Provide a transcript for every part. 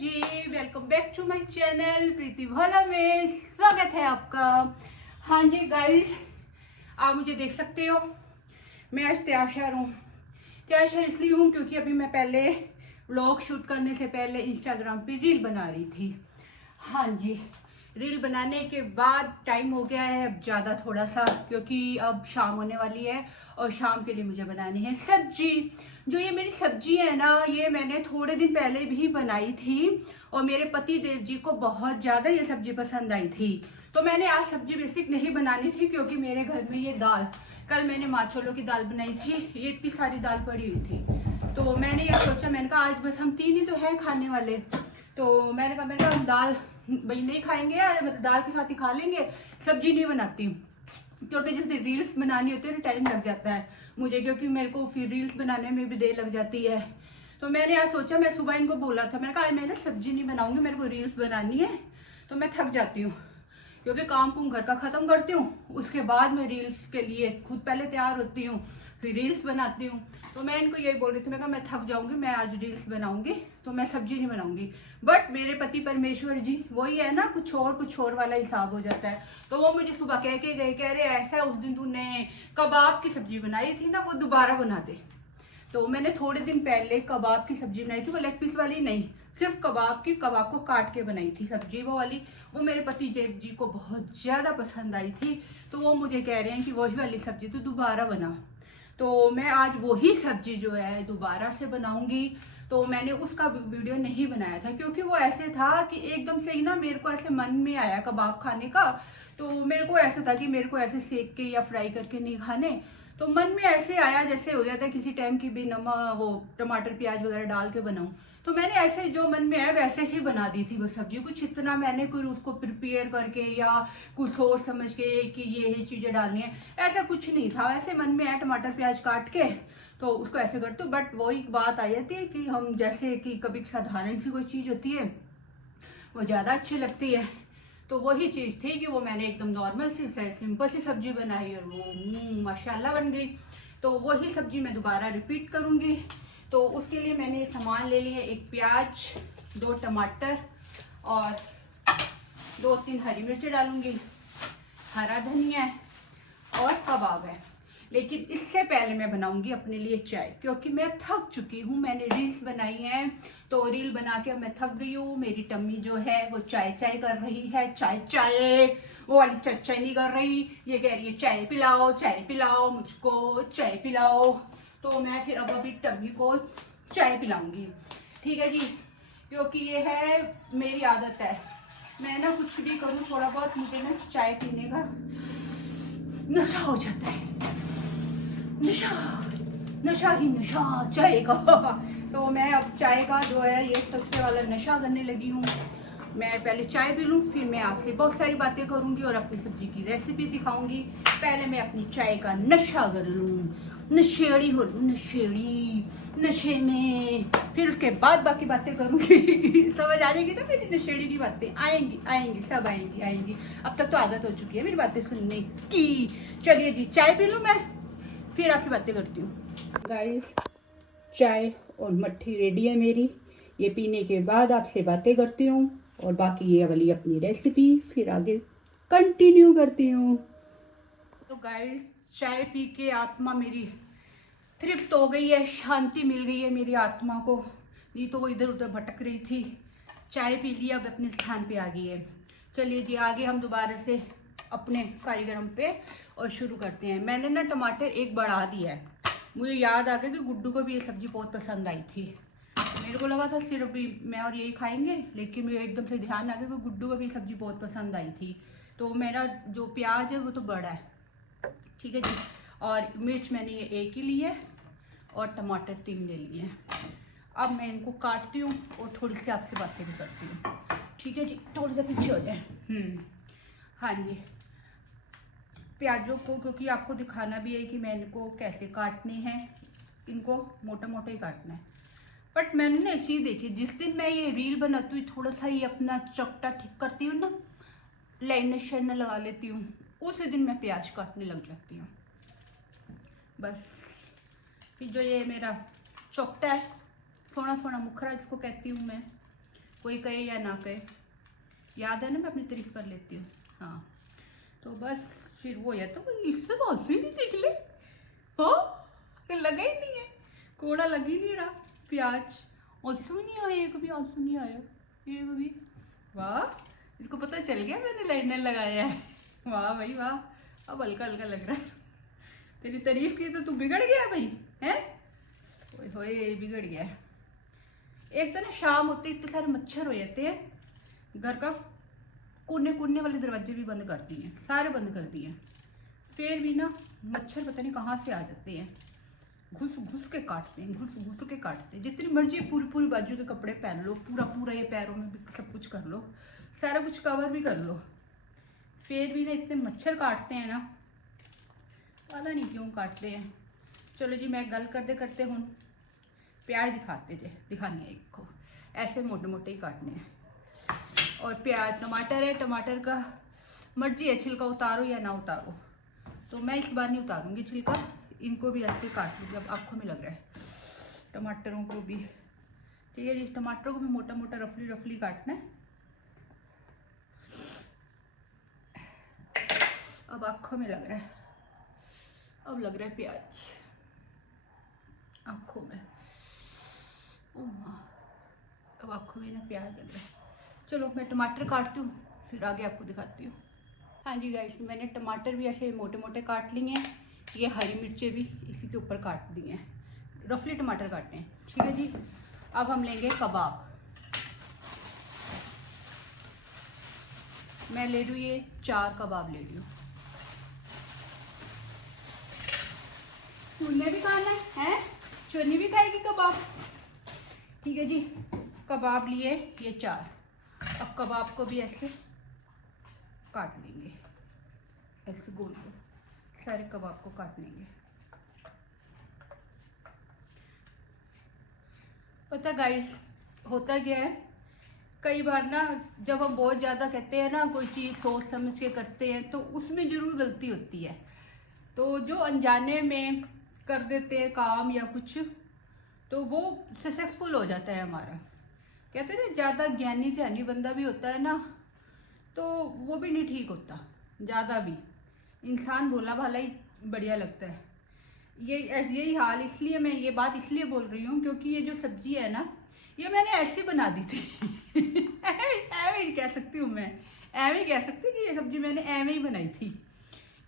Ji, welcome back to my channel Preeti Bhola में स्वागत है आपका। हाँ जी गाइस, आप मुझे देख सकते हो, मैं आज तैयार हूँ। तैयार इसलिए हूँ क्योंकि अभी मैं पहले व्लॉग शूट करने से पहले इंस्टाग्राम पे रील बना रही थी। हाँ जी, रील बनाने के बाद टाइम हो गया है अब ज़्यादा थोड़ा सा, क्योंकि अब शाम होने वाली है और शाम के लिए मुझे बनानी है सब्जी। जो ये मेरी सब्जी है ना, ये मैंने थोड़े दिन पहले भी बनाई थी और मेरे पति देव जी को बहुत ज़्यादा ये सब्जी पसंद आई थी। तो मैंने आज सब्जी बेसिक नहीं बनानी थी क्योंकि मेरे घर में ये दाल, कल मैंने माँ छोलों की दाल बनाई थी, ये इतनी सारी दाल पड़ी हुई थी। तो मैंने ये सोचा, मैंने कहा आज बस हम तीन ही तो हैं खाने वाले, तो मैंने कहा हम दाल भाई नहीं खाएंगे यार, मतलब दाल के साथ ही खा लेंगे, सब्जी नहीं बनाती क्योंकि जिस दिन रील्स बनानी होती है ना टाइम लग जाता है मुझे, क्योंकि मेरे को फिर रील्स बनाने में भी देर लग जाती है। तो मैंने आज सोचा, मैं सुबह इनको बोला था, मैंने कहा आज मैं ना सब्जी नहीं बनाऊंगी, मेरे को रील्स बनानी है, तो मैं थक जाती हूँ क्योंकि काम कुम घर का खत्म करती हूँ, उसके बाद मैं रील्स के लिए खुद पहले तैयार होती हूँ, फिर रील्स बनाती हूँ। तो मैं इनको यही बोल रही थी, मैं कहा मैं थक जाऊंगी, मैं आज रील्स बनाऊंगी तो मैं सब्जी नहीं बनाऊंगी। बट मेरे पति परमेश्वर जी वही है ना, कुछ और वाला हिसाब हो जाता है। तो वो मुझे सुबह कह के गए, कह रहे ऐसा उस दिन तूने कबाब की सब्जी बनाई थी ना, वो दोबारा बना दे। तो मैंने थोड़े दिन पहले कबाब की सब्जी बनाई थी, वो लेग पीस वाली नहीं, सिर्फ कबाब को काट के बनाई थी सब्जी वो वाली। वो मेरे पति जेब जी को बहुत ज्यादा पसंद आई थी, तो वो मुझे कह रहे हैं कि वही वाली सब्जी तो दोबारा बना। तो मैं आज वही सब्जी जो है दोबारा से बनाऊंगी। तो मैंने उसका वीडियो नहीं बनाया था क्योंकि वो ऐसे था कि एकदम से ही ना मेरे को ऐसे मन में आया कबाब खाने का। तो मेरे को ऐसा था कि मेरे को ऐसे सेक के या फ्राई करके नहीं खाने, तो मन में ऐसे आया जैसे हो जाता है किसी टाइम की भी नमक वो टमाटर प्याज वगैरह डाल के बनाऊं। तो मैंने ऐसे जो मन में आया वैसे ही बना दी थी वो सब्जी। कुछ इतना मैंने कोई उसको प्रिपेयर करके या कुछ सोच समझ के कि ये चीजें डालनी है, ऐसा कुछ नहीं था। वैसे मन में आया टमाटर प्याज काट के तो उसको ऐसे करती हूँ। बट वही बात आ जाती है कि हम जैसे कि कभी साधारण सी कोई चीज होती है वो ज्यादा अच्छी लगती है। तो वही चीज थी कि वो मैंने एकदम नॉर्मल सी सिंपल सी सब्जी बनाई और वो माशाल्लाह बन गई। तो वही सब्जी मैं दोबारा रिपीट करूंगी। तो उसके लिए मैंने सामान ले लिए, एक प्याज, 2 टमाटर और 2-3 हरी मिर्ची डालूंगी, हरा धनिया है और कबाब है। लेकिन इससे पहले मैं बनाऊंगी अपने लिए चाय, क्योंकि मैं थक चुकी हूँ। मैंने रील्स बनाई है तो रील बना के मैं थक गई हूँ। मेरी टम्मी जो है वो चाय चाय कर रही है, चाय चाय, वो वाली चाय चाय नहीं कर रही, ये कह रही है चाय पिलाओ मुझको, चाय पिलाओ। तो मैं फिर अब अभी टम्मी को चाय पिलाऊंगी, ठीक है जी, क्योंकि ये है मेरी आदत है। मैं ना कुछ भी करूँ थोड़ा बहुत मुझे ना चाय पीने का नशा हो जाता है, नशा नशा ही नशा चाय का। तो मैं अब चाय का जो है ये सबसे वाला नशा करने लगी हूँ। मैं पहले चाय पी लूँ, फिर मैं आपसे बहुत सारी बातें करूंगी और अपनी सब्जी की रेसिपी दिखाऊंगी। पहले मैं अपनी चाय का नशा कर लूँ, नशेड़ी हो लूँ, नशेड़ी नशे में, फिर उसके बाद बाकी बातें करूंगी। समझ आ जाएगी ना मेरी नशेड़ी की बातें, आएंगी सब आएंगी। अब तक तो आदत हो चुकी है मेरी बातें सुनने की। चलिए जी, चाय पी लूँ मैं, फिर आपसे बातें करती हूँ। गाइस, चाय और मट्ठी रेडी है मेरी, ये पीने के बाद आपसे बातें करती हूँ और बाकी ये वाली अपनी रेसिपी फिर आगे कंटिन्यू करती हूँ। तो गाइस, चाय पी के आत्मा मेरी तृप्त हो गई है, शांति मिल गई है मेरी आत्मा को, नहीं तो वो इधर उधर भटक रही थी। चाय पी लिया, अब अपने स्थान पे आ गई है। चलिए जी, आगे हम दोबारा से अपने कार्यक्रम पे और शुरू करते हैं। मैंने ना टमाटर एक बढ़ा दिया है, मुझे याद आ गया कि गुड्डू को भी ये सब्जी बहुत पसंद आई थी। मेरे को लगा था सिर्फ भी मैं और यही खाएंगे, लेकिन मुझे एकदम से ध्यान आ गया कि गुड्डू को भी सब्जी बहुत पसंद आई थी। तो मेरा जो प्याज है वो तो बड़ा है, ठीक है जी, और मिर्च मैंने ये एक ही ली है और टमाटर 3 ले लिए हैं। अब मैं इनको काटती हूँ और थोड़ी सी आपसे बातें भी करती हूँ, ठीक है जी, थोड़ा सा पीछे हो जाए। हाँ जी, प्याजों को क्योंकि आपको दिखाना भी है कि मैं इनको कैसे काटने हैं, इनको मोटा मोटा ही काटना है। बट मैंने ना एक चीज़ देखी, जिस दिन मैं ये रील बनाती हूँ थोड़ा सा ये अपना चपटा ठीक करती हूँ ना, लाइनर शाइनर लगा लेती हूँ, उसी दिन मैं प्याज काटने लग जाती हूँ। बस फिर जो ये मेरा चौकटा है, सोना सोना मुखरा जिसको कहती हूँ मैं, कोई कहे या ना कहे, याद है ना मैं अपनी तारीफ कर लेती हूँ। हाँ तो बस फिर वो है, तो इससे तो आंसू ही नहीं निकले। हाँ लगा ही नहीं है, कोड़ा लग ही नहीं रहा। प्याज आंसू नहीं आया, एक भी आंसू नहीं आया, एक भी। वाह इसको पता चल गया मैंने लाइनर लगाया है। वाह भाई वाह, अब हल्का हल्का लग रहा है। तेरी तारीफ की तो तू बिगड़ गया भाई, हैं? ओए होए बिगड़ गया। एक तो ना शाम होते इतने सारे मच्छर हो जाते हैं, घर का कोने कोने वाले दरवाजे भी बंद कर दिए हैं, सारे बंद कर दिए हैं, फिर भी ना मच्छर पता नहीं कहाँ से आ जाते हैं, घुस घुस के काटते हैं, घुस घुस के काटते हैं। जितनी मर्जी पूरी पूरी बाजू के कपड़े पहन लो, पूरा पूरा ये पैरों में भी सब कुछ कर लो, सारा कुछ कवर भी कर लो, फिर भी ना इतने मच्छर काटते हैं ना, पता नहीं क्यों काटते हैं। चलो जी मैं गल करते करते हूँ प्याज दिखाने हैं, एक को ऐसे मोटे मोटे ही काटने हैं। और प्याज टमाटर है, टमाटर का मर्जी है छिलका उतारो या ना उतारो, तो मैं इस बार नहीं उतारूंगी छिलका, इनको भी ऐसे काट लूँगी। अब आँखों में लग रहा है टमाटरों को भी, ठीक है जी। टमाटरों को भी मोटा मोटा रफली रफली काटना है। अब आँखों में लग रहा है, अब लग रहा है प्याज आँखों में, अब आँखों में ना प्याज लग रहा है। चलो मैं टमाटर काटती हूँ फिर आगे आपको दिखाती हूँ। हाँ जी गाइस मैंने टमाटर भी ऐसे मोटे मोटे काट लिए हैं, ये हरी मिर्चें भी इसी के ऊपर काट दी हैं, रफली टमाटर काटने हैं, ठीक है जी। अब हम लेंगे कबाब, मैं ले लूँ ये 4 कबाब ले रही हूँ। चुन्ने भी खाना है, चुन्नी भी खाएगी कबाब, ठीक है जी। कबाब लिए ये 4, अब कबाब को भी ऐसे काट लेंगे, ऐसे गोल गोल सारे कबाब को काट लेंगे। पता गाइस होता क्या है, कई बार ना जब हम बहुत ज़्यादा कहते हैं ना कोई चीज़ सोच समझ के करते हैं तो उसमें ज़रूर गलती होती है, तो जो अनजाने में कर देते हैं काम या कुछ, तो वो सक्सेसफुल हो जाता है हमारा। कहते हैं ना ज़्यादा ज्ञानी ध्यानी बंदा भी होता है ना, तो वो भी नहीं ठीक होता, ज़्यादा भी इंसान भोला भाला ही बढ़िया लगता है। यही हाल, इसलिए मैं ये बात इसलिए बोल रही हूँ क्योंकि ये जो सब्जी है ना ये मैंने ऐसे बना दी थी। ऐਵੇਂ कह सकती हूँ मैं, ऐਵੇਂ कह सकती हूँ कि ये सब्जी मैंने ऐਵੇਂ ही बनाई थी,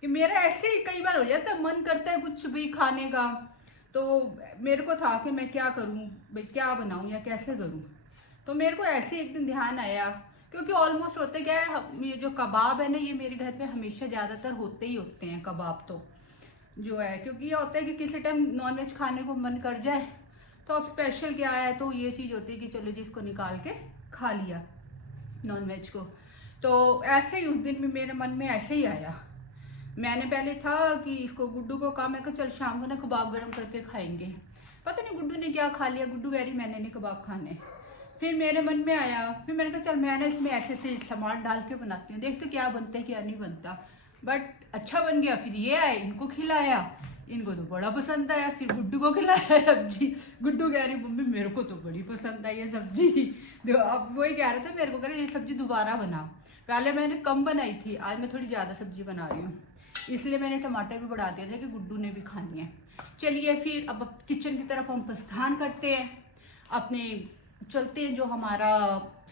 कि मेरा ऐसे ही कई बार हो जाता है, मन करता है कुछ भी खाने का, तो मेरे को था कि मैं क्या करूँ भाई, क्या बनाऊँ या कैसे करूँ, तो मेरे को ऐसे एक दिन ध्यान आया, क्योंकि ऑलमोस्ट होते क्या है, ये जो कबाब है ना ये मेरे घर पे हमेशा ज़्यादातर होते ही होते हैं कबाब तो जो है, क्योंकि ये होता है कि किसी टाइम नॉनवेज खाने को मन कर जाए तो अब स्पेशल क्या है, तो ये चीज़ होती है कि चलो जी इसको निकाल के खा लिया नॉनवेज को। तो ऐसे ही उस दिन भी मेरे मन में ऐसे ही आया, मैंने पहले था कि इसको गुड्डू को कहा, मैं कहा चल शाम को ना कबाब गर्म करके खाएंगे, पता नहीं गुड्डू ने क्या खा लिया, गुड्डू कह रही मैंने नहीं कबाब खाने। फिर मेरे मन में आया, फिर मैंने कहा चल मैं ना इसमें ऐसे ऐसे सामान डाल के बनाती हूँ, देखते क्या बनता है क्या नहीं बनता, बट अच्छा बन गया। फिर ये आए, इनको खिलाया, इनको तो बड़ा पसंद आया, फिर गुड्डू को खिलाया सब्जी, गुड्डू कह रही मम्मी मेरे को तो बड़ी पसंद आई है सब्जी। देखो अब वही कह रहा था मेरे को, कह रहे ये सब्जी दोबारा बनाओ, पहले मैंने कम बनाई थी, आज मैं थोड़ी ज़्यादा सब्जी बना रही हूँ, इसलिए मैंने टमाटर भी बढ़ा दिया था कि गुड्डू ने भी खानी है। चलिए फिर अब किचन की तरफ हम प्रस्थान करते हैं, अपने चलते हैं जो हमारा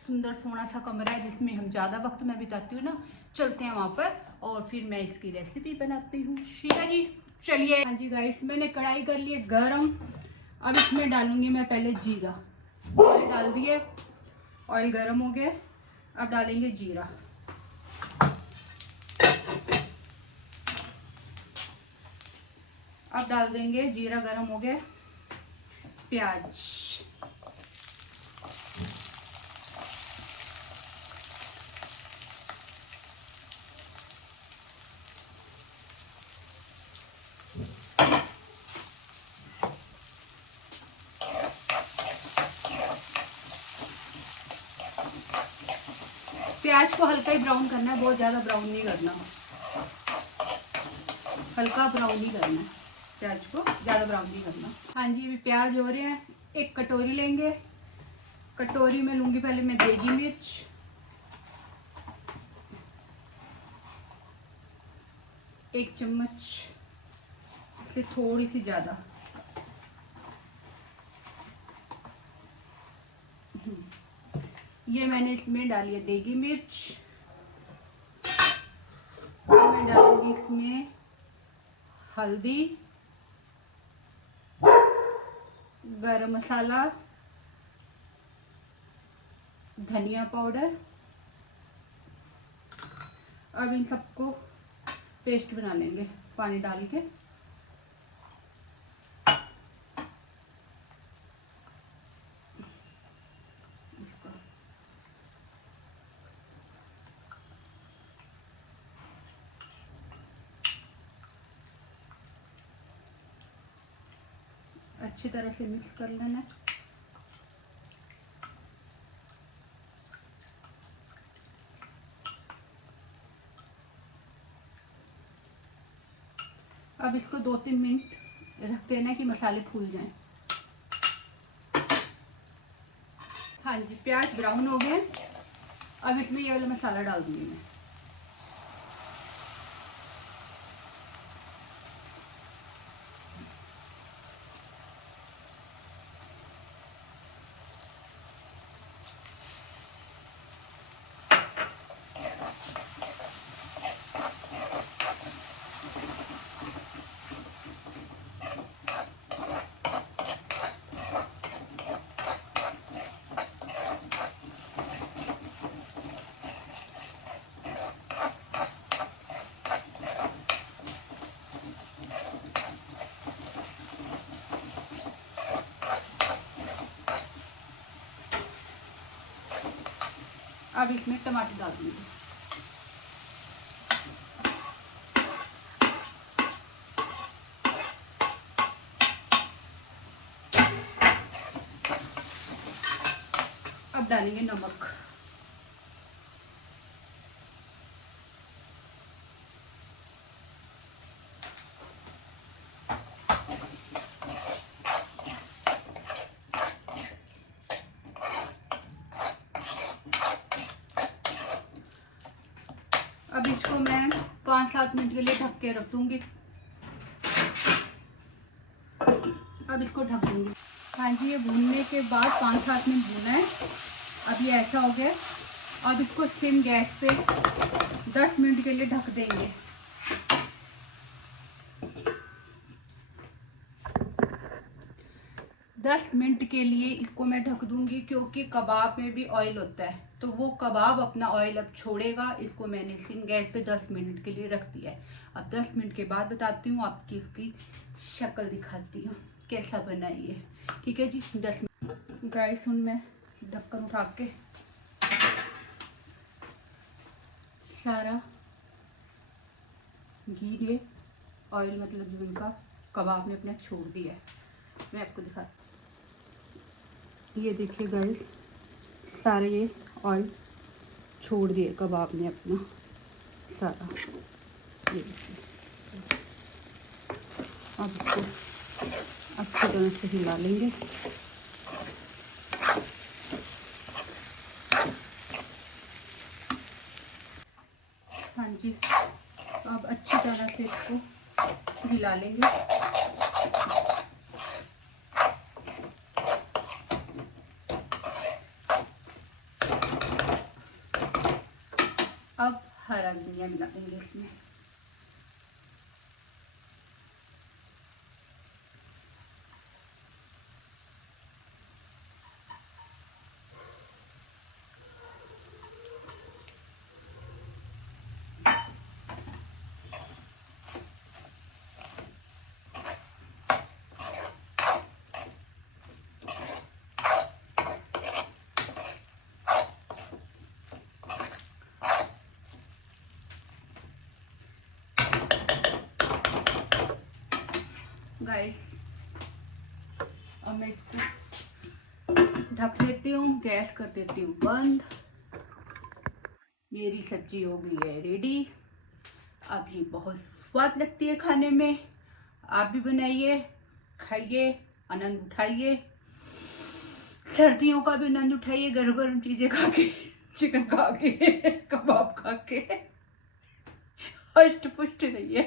सुंदर सोना सा कमरा है जिसमें हम ज़्यादा वक्त मैं बिताती हूँ ना, चलते हैं वहाँ पर और फिर मैं इसकी रेसिपी बनाती हूँ, ठीक है जी। चलिए हाँ जी गाइस मैंने कढ़ाई कर ली है गरम, अब इसमें डालूंगी मैं पहले जीरा, ऑयल डाल दिए, ऑयल गरम हो गया, अब डालेंगे जीरा, अब डाल देंगे, जीरा गरम हो गया, प्याज, प्याज को हल्का ही ब्राउन करना है, बहुत ज़्यादा ब्राउन नहीं करना, हल्का ब्राउन ही करना है प्याज को, ज़्यादा ब्राउन नहीं करना। हाँ जी अभी प्याज हो रहे हैं, एक कटोरी लेंगे, कटोरी में लूंगी पहले मैं देगी मिर्च, एक चम्मच से थोड़ी सी ज्यादा। ये मैंने इसमें डाली है देगी मिर्च। मैं डालूंगी इसमें हल्दी, गरम मसाला, धनिया पाउडर। अब इन सबको पेस्ट बना लेंगे पानी डाल के। इसको अच्छी तरह से मिक्स कर लेना है। अब इसको 2-3 मिनट रख देना कि मसाले फूल जाएं। हाँ जी, प्याज ब्राउन हो गए। अब इसमें ये वाला मसाला डाल दूंगी मैं। अब इसमें टमाटर डाल दूंगी। अब डालेंगे नमक। अब इसको मैं 5-7 मिनट के लिए ढक के रख दूंगी। अब इसको ढक दूंगी। हाँ जी, ये भूनने के बाद 5-7 मिनट भूना है। अब ये ऐसा हो गया। अब इसको सिम गैस पे 10 मिनट के लिए ढक देंगे। 10 मिनट के लिए इसको मैं ढक दूंगी, क्योंकि कबाब में भी ऑयल होता है, तो वो कबाब अपना ऑयल अब छोड़ेगा। इसको मैंने सिम गैस पे 10 मिनट के लिए रख दिया है। अब 10 मिनट के बाद बताती हूँ आपकी, इसकी शक्ल दिखाती हूँ कैसा बना ये। ठीक है जी, 10 मिनट। गाइस, सुन, मैं ढक्कन उठा के सारा घी ने, ऑयल मतलब जो इनका कबाब ने अपना छोड़ दिया है, मैं आपको दिखाती हूँ। ये देखिए गाइस, सारे ये ऑयल छोड़ दिए कबाब ने अपना सारा। ये देखिए, अब इसको अच्छी तरह से हिला लेंगे। हाँ जी, अब अच्छी तरह से इसको हिला लेंगे। अब हरा धनिया मिला देंगे इसमें। गाइस, अब मैं इसको ढक देती हूँ, गैस कर देती हूँ बंद। मेरी सब्जी हो गई है रेडी। अब ये बहुत स्वाद लगती है खाने में। आप भी बनाइए, खाइए, आनंद उठाइए। सर्दियों का भी आनंद उठाइए, गर्म गर्म चीजें खा के, चिकन खा के, कबाब खा के हष्ट पुष्ट रहिए।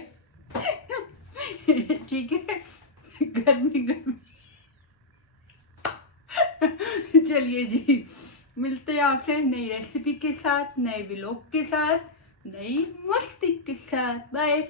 ठीक है, गर्मी गर्मी। चलिए जी, मिलते हैं आपसे नई रेसिपी के साथ, नए व्लॉग के साथ, नई मस्ती के साथ। बाय।